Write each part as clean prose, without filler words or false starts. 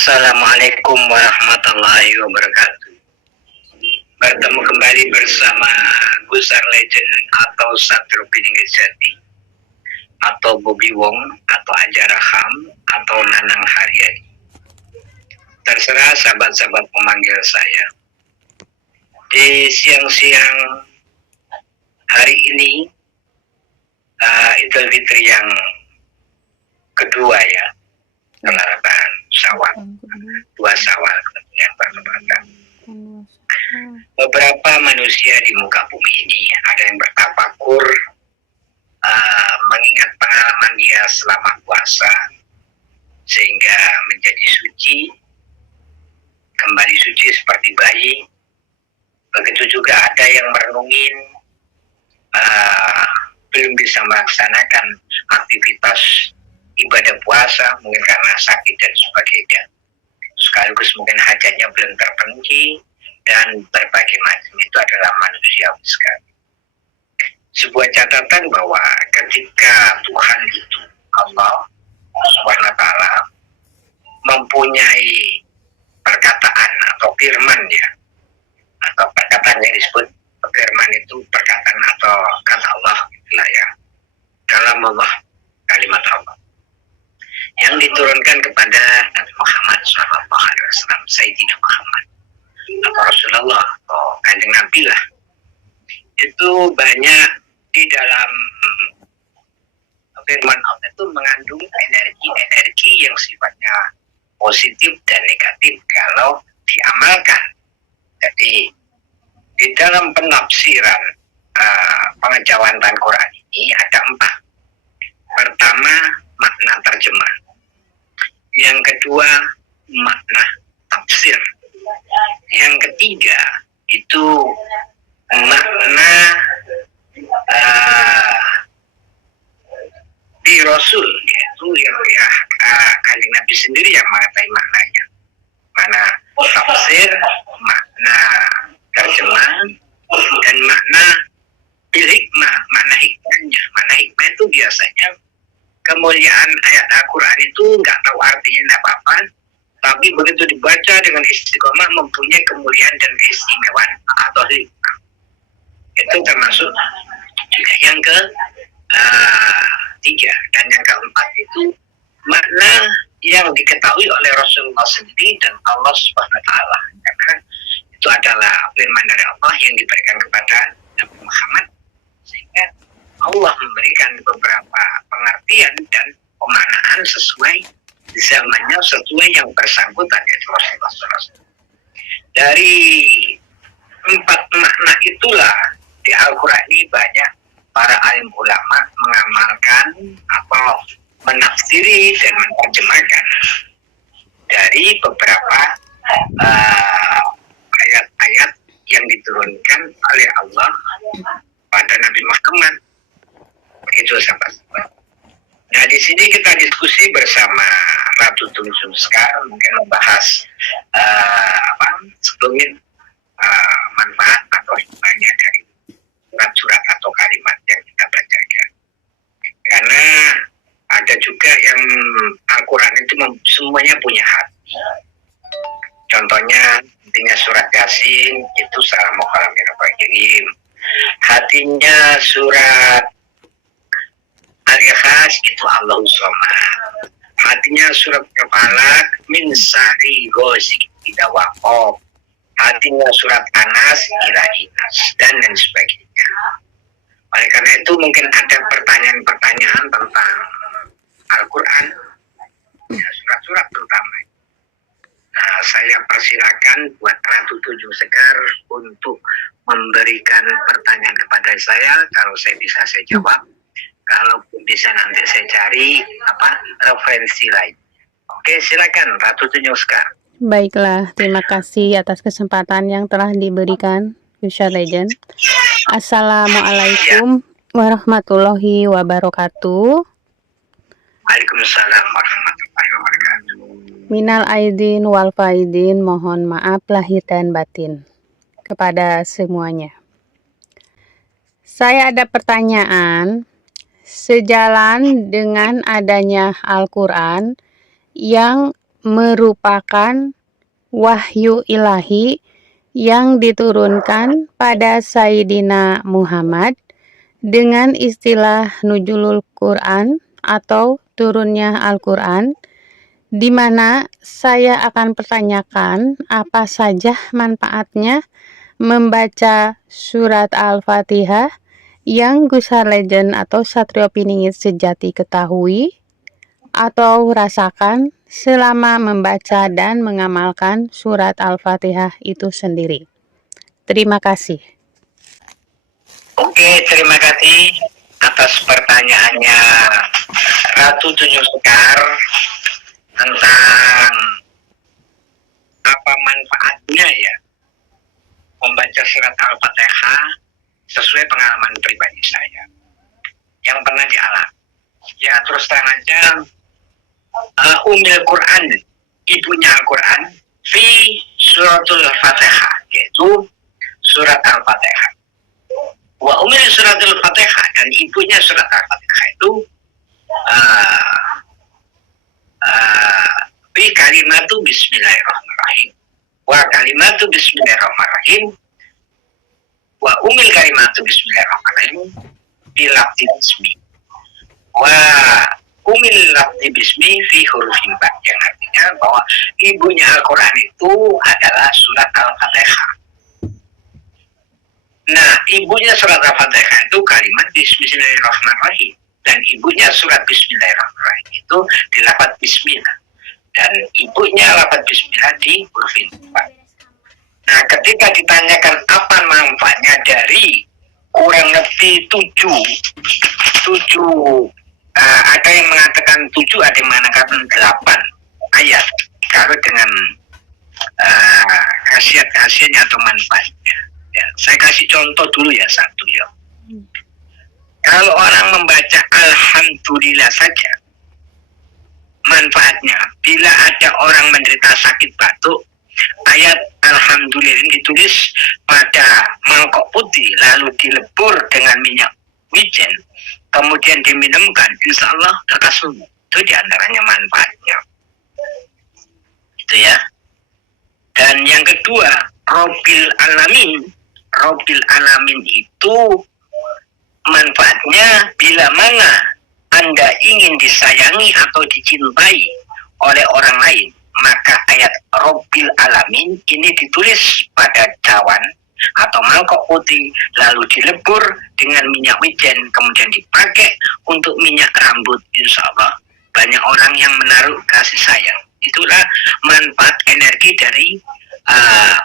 Assalamualaikum warahmatullahi wabarakatuh. Bertemu kembali bersama Gusar Legend atau Satrio Piningejati atau Bobby Wong atau Ajaraham atau Nanang Haryadi. Terserah sahabat-sahabat pemanggil saya. Di siang-siang hari ini Idul Fitri yang kedua ya, Kelaraban Syawal, 2 Syawal yang bertepatan. Beberapa manusia di muka bumi ini ada yang bertafakur, mengingat pengalaman dia selama puasa sehingga menjadi suci, kembali suci seperti bayi. Begitu juga ada yang merenungin belum bisa melaksanakan aktivitas ibadah puasa mungkin karena sakit dan sebagainya, sekaligus mungkin hajatnya belum terpenuhi dan berbagai macam. Itu adalah manusiawi sekali. Sebuah catatan bahwa ketika Tuhan itu, Allah Subhanahu wa Ta'ala, mempunyai perkataan atau firman ya, atau perkataan yang disebut firman itu perkataan atau kata Allah itulah ya, dalam Allah, kalimat Allah yang diturunkan kepada Nabi Muhammad SAW, Sayyidina Muhammad atau Rasulullah atau Kanjeng Nabi lah. Itu banyak di dalam firman Allah itu mengandung energi-energi yang sifatnya positif dan negatif kalau diamalkan. Jadi di dalam penafsiran pengejawantan Quran ini ada 4. Pertama, makna terjemah. Yang kedua, makna tafsir. Yang ketiga, itu makna di Rasul, yaitu yang Kanjeng Nabi sendiri yang mengetahui maknanya. Mana tafsir, makna terjemah, dan makna bil hikmah, makna hikmahnya. Makna hikmah itu biasanya kemuliaan ayat Al-Quran itu nggak tahu artinya apa-apa, tapi begitu dibaca dengan istiqomah mempunyai kemuliaan dan keistimewaan atau hikmah. Itu termasuk juga yang ketiga. Dan yang keempat itu makna yang diketahui oleh Rasulullah sendiri dan Allah Subhanahu wa Ta'ala, karena itu adalah firman dari Allah yang diberikan kepada Nabi Muhammad, sehingga Allah memberikan beberapa pengertian dan pemaknaan sesuai zamannya, sesuai yang bersangkutan yaitu Rasulullah SAW. Dari 4 makna itulah di Al-Quran ini banyak para alim ulama mengamalkan atau menafsiri dan menerjemahkan dari beberapa ayat-ayat yang diturunkan oleh Allah pada Nabi Muhammad. Itu sahabat-sahabat. Nah, di sini kita diskusi bersama Ratu Tunjung sekarang mungkin membahas sebelumnya manfaat atau hikmahnya dari surat-surat atau kalimat yang kita bacakan. Karena ada juga yang Al-Quran itu semuanya punya hati. Contohnya intinya surat Yasin itu salamu alaikum. Hatinya surat Al-Ikhlas itu Allahu Somad. Hatinya surat Al-Falaq min syarri ghasiqin idza waqab. Hatinya surat Anas ila Inas dan lain sebagainya. Oleh karena itu mungkin ada pertanyaan-pertanyaan tentang Al-Quran, ya, surat-surat terutama. Nah, saya persilakan buat Ratu Tunjung Sekar untuk memberikan pertanyaan kepada saya. Kalau saya bisa saya jawab. Kalau bisa nanti saya cari referensi lain. Oke, silakan Ratu Tunjung Sekar. Baiklah, terima kasih atas kesempatan yang telah diberikan Gusar Legend. Assalamualaikum warahmatullahi wabarakatuh. Waalaikumsalam warahmatullahi wabarakatuh. Minal aidin wal faidin, mohon maaf lahir dan batin kepada semuanya. Saya ada pertanyaan. Sejalan dengan adanya Al-Quran yang merupakan wahyu ilahi yang diturunkan pada Sayyidina Muhammad dengan istilah nuzulul Quran atau turunnya Al-Quran, di mana saya akan pertanyakan apa saja manfaatnya membaca surat Al-Fatihah yang Gusar Legend atau Satrio Piningit sejati ketahui atau rasakan selama membaca dan mengamalkan surat Al-Fatihah itu sendiri. Terima kasih. Oke, terima kasih atas pertanyaannya Ratu Tunjung Sekar tentang apa manfaatnya ya membaca surat Al-Fatihah sesuai pengalaman pribadi saya yang pernah dialami. Ya, terus terang aja, Ummul Quran, ibunya Al-Quran, fi suratul Fatihah, yaitu surat Al-Fatihah. Wa umil suratul Fatihah, dan ibunya surat Al-Fatihah itu fi kalimatu bismillahirrahmanirrahim. Wa kalimatu bismillahirrahmanirrahim. Wa umil kalimatu bismillahirrahmanirrahim bilafzi bismi. Wa umil lafzi bismi fi hurufin ba, yang artinya bahwa ibunya Al-Quran itu adalah surat Al-Fatihah. Nah, ibunya surat Al-Fatihah itu kalimat Bismillahirrahmanirrahim, dan ibunya surat Bismillahirrahmanirrahim itu dilafaz Bismillah, dan ibunya lafaz Bismillah di hurufin ba. Nah, ketika ditanyakan apa manfaatnya dari kurang lebih tujuh, ada yang mengatakan 7, ada yang mengatakan 8 ayat kalau dengan khasiat-khasiatnya atau manfaatnya. Ya, saya kasih contoh dulu ya, satu ya. Kalau orang membaca Alhamdulillah saja, manfaatnya bila ada orang menderita sakit batuk, ayat Alhamdulillah ini ditulis pada mangkok putih lalu dilebur dengan minyak wijen, kemudian diminumkan, insya Allah lekas sembuh. Itu diantaranya manfaatnya. Itu ya. Dan yang kedua, Robbil Alamin. Robbil Alamin itu manfaatnya bila mana Anda ingin disayangi atau dicintai oleh orang lain, maka ayat Robbil Alamin ini ditulis pada cawan atau mangkok putih lalu dilebur dengan minyak wijen, kemudian dipakai untuk minyak rambut. Insya Allah banyak orang yang menaruh kasih sayang. Itulah manfaat energi dari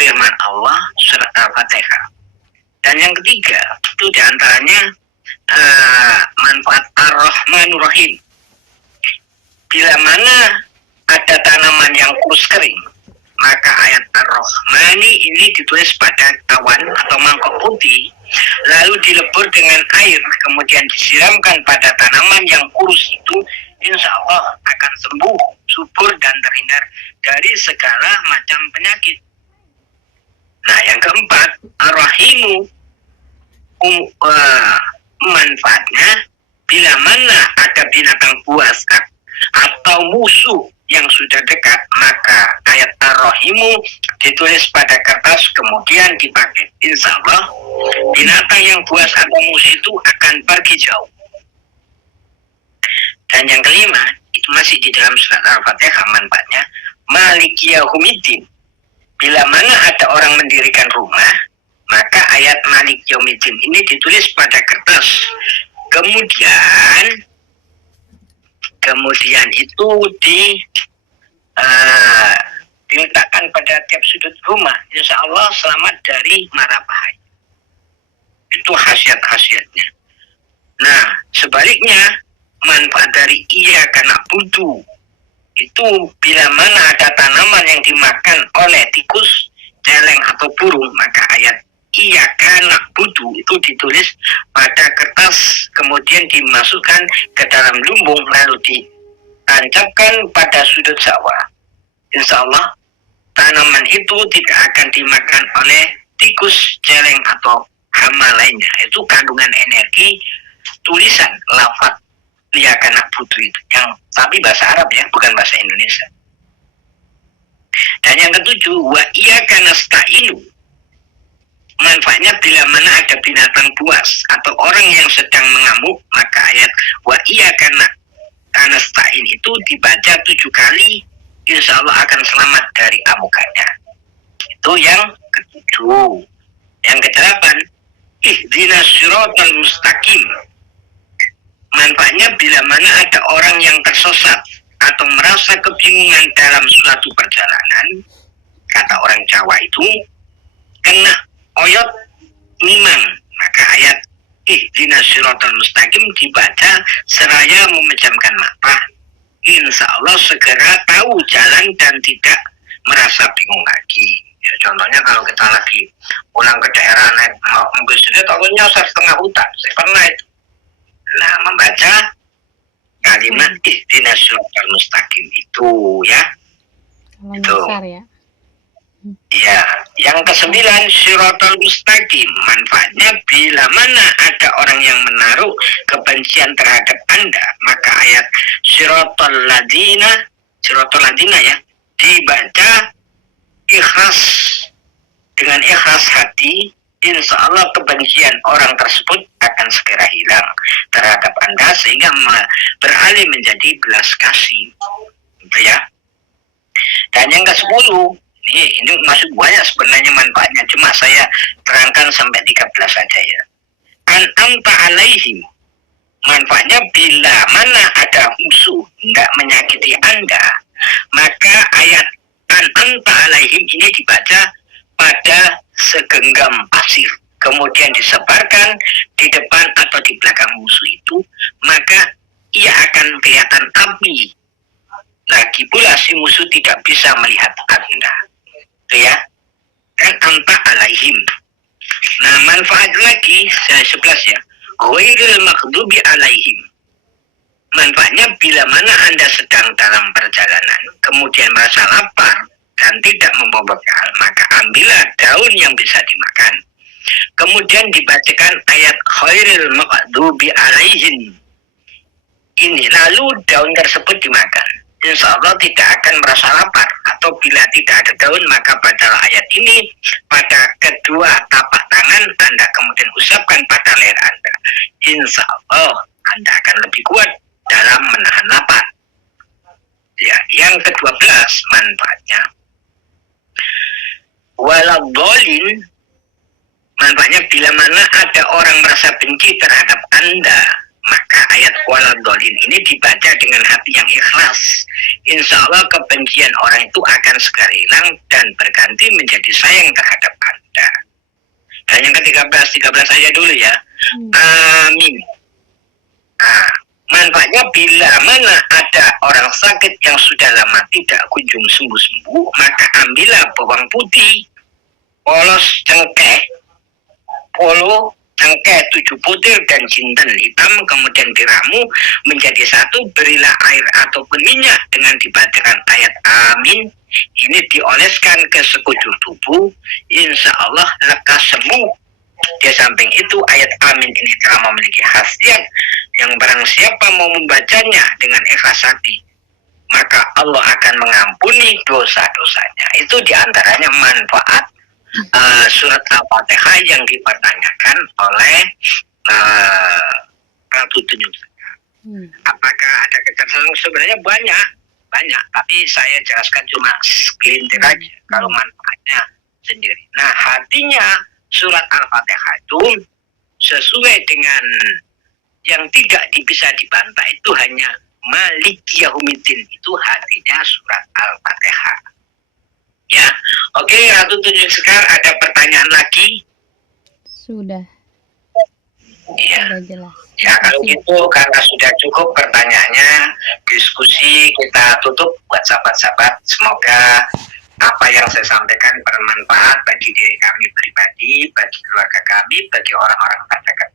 firman Allah surat Al-Fatihah. Dan yang ketiga itu diantaranya manfaat Ar-Rahmanur Rahim. Bila mana ada tanaman yang kurus kering, maka ayat Ar-Rahmani ini ditulis pada cawan atau mangkok putih lalu dilebur dengan air, kemudian disiramkan pada tanaman yang kurus itu, insya Allah akan sembuh, subur, dan terhindar dari segala macam penyakit. Nah, yang keempat, Ar-Rahimu, manfaatnya bila mana ada binatang buas atau musuh yang sudah dekat, maka ayat Ar-Rahimu ditulis pada kertas kemudian dipakai. Insya Allah binatang yang buas atau musuh itu akan pergi jauh. Dan yang kelima, itu masih di dalam surat Al-Fatihah manfaatnya, Maliki Yaumiddin. Bila mana ada orang mendirikan rumah, maka ayat Malik Yaumiddin ini ditulis pada kertas. Kemudian itu diletakkan pada tiap sudut rumah. Insya Allah selamat dari mara bahaya. Itu khasiat-khasiatnya. Nah, sebaliknya manfaat dari iya karena butuh itu bila mana ada tanaman yang dimakan oleh tikus, celeng atau burung, maka ayat iya karena butuh itu ditulis pada kertas kemudian dimasukkan ke dalam lumbung lalu ditancapkan pada sudut sawah. Insya Allah tanaman itu tidak akan dimakan oleh tikus, celeng atau hama lainnya. Itu kandungan energi tulisan lafaz liya kana butuh itu, yang tapi bahasa Arab ya, bukan bahasa Indonesia. wa iyyaka nasta'inu. Manfaatnya bila mana ada binatang buas atau orang yang sedang mengamuk, maka ayat wa iyyaka nasta'in itu dibaca 7 kali, insya Allah akan selamat dari amukannya. Itu yang ketujuh. Yang kedelapan, ihdinas siratal mustaqim. Manfaatnya bila mana ada orang yang tersesat atau merasa kebingungan dalam suatu perjalanan, kata orang Jawa itu, kena oyot mimang, maka ayat ihdinas siratal mustaqim dibaca seraya memejamkan mata, insya Allah segera tahu jalan dan tidak merasa bingung lagi. Ya, contohnya kalau kita lagi pulang ke daerah naik bus itu tahunya setengah hutan, saya pernah itu. Nah, membaca kalimat ihdinas siratal mustaqim itu ya. Kalau nyasar ya. Ya, yang kesembilan siratal mustaqim. Manfaatnya bila mana ada orang yang menaruh kebencian terhadap Anda, maka ayat siratal ladina ya dibaca ikhlas, dengan ikhlas hati, insya Allah kebencian orang tersebut akan segera hilang terhadap Anda sehingga beralih menjadi belas kasih, gitu ya. Dan yang ke-10, ini masuk banyak sebenarnya manfaatnya, cuma saya terangkan sampai 13 saja ya. An'amta alaihim. Manfaatnya bila mana ada musuh enggak menyakiti Anda, maka ayat an'amta alaihim ini dibaca pada segenggam pasir, kemudian disebarkan di depan atau di belakang musuh itu, maka ia akan kelihatan api. Lagi pula si musuh tidak bisa melihat Anda. Itu ya. Kan anta alaihim. Nah, manfaat lagi 11 ya. Ghairil maghdubi alaihim. Manfaatnya bila mana Anda sedang dalam perjalanan, kemudian merasa lapar dan tidak membawa bekal, maka ambillah daun yang bisa dimakan. Kemudian dibacakan ayat ghairil maghdubi alaihim. Ini lalu daun tersebut dimakan. Insya Allah tidak akan merasa lapar, atau bila tidak ada daun maka bacalah ayat ini pada kedua tapak tangan Anda, kemudian usapkan pada leher Anda. Insya Allah Anda akan lebih kuat dalam menahan lapar. Ya, yang ke-12 manfaatnya waladhdallin. Manfaatnya bila mana ada orang merasa benci terhadap Anda, maka ayat waladhdallin ini dibaca dengan hati yang ikhlas. Insya Allah kebencian orang itu akan segera hilang dan berganti menjadi sayang terhadap Anda. Dan yang ke-13 saja dulu ya. Amin. Nah, manfaatnya bila mana ada orang sakit yang sudah lama tidak kunjung sembuh-sembuh, maka ambillah bawang putih, polos cengkeh, 7 butir dan jinten hitam, kemudian diramu menjadi satu, berilah air ataupun minyak dengan dibacakan ayat amin. Ini dioleskan ke sekujur tubuh, insya Allah lekas sembuh. Di samping itu ayat amin ini telah memiliki khasiat yang barang siapa mau membacanya dengan ikhlas hati, maka Allah akan mengampuni dosa-dosanya. Itu diantaranya manfaat surat Al-Fatihah yang dipertanyakan oleh Ratu Tunjung Sekar. Apakah ada keterangan? Sebenarnya banyak, tapi saya jelaskan cuma segelintir aja kalau manfaatnya sendiri. Nah, hatinya surat Al-Fatihah itu sesuai dengan yang tidak bisa dibantah, itu hanya Malik Yaumiddin, itu hatinya surat Al-Fatihah. Ya, oke, Ratu Tunjung Sekar, ada pertanyaan lagi? Sudah. Iya. Sudah jelas. Ya, kalau gitu karena sudah cukup pertanyaannya, diskusi kita tutup buat sahabat-sahabat. Semoga apa yang saya sampaikan bermanfaat bagi diri kami pribadi, bagi keluarga kami, bagi orang-orang terdekat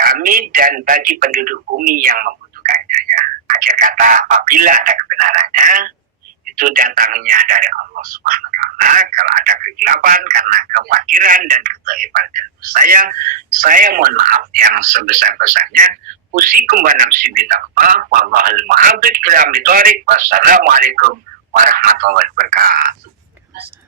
kami, dan bagi penduduk bumi yang membutuhkannya. Ya. Akhir kata, apabila ada kebenarannya, itu datangnya dari Allah Subhanahu wa Ta'ala. Kalau ada kegelapan karena kefakiran dan ketaiban saya mohon maaf yang sebesar-besarnya. Usikum wa nafsi bitaqwa wallahul muwaffiq ila aqwamit thoriq. Wassalamualaikum warahmatullahi wabarakatuh. Waalaikumsalam.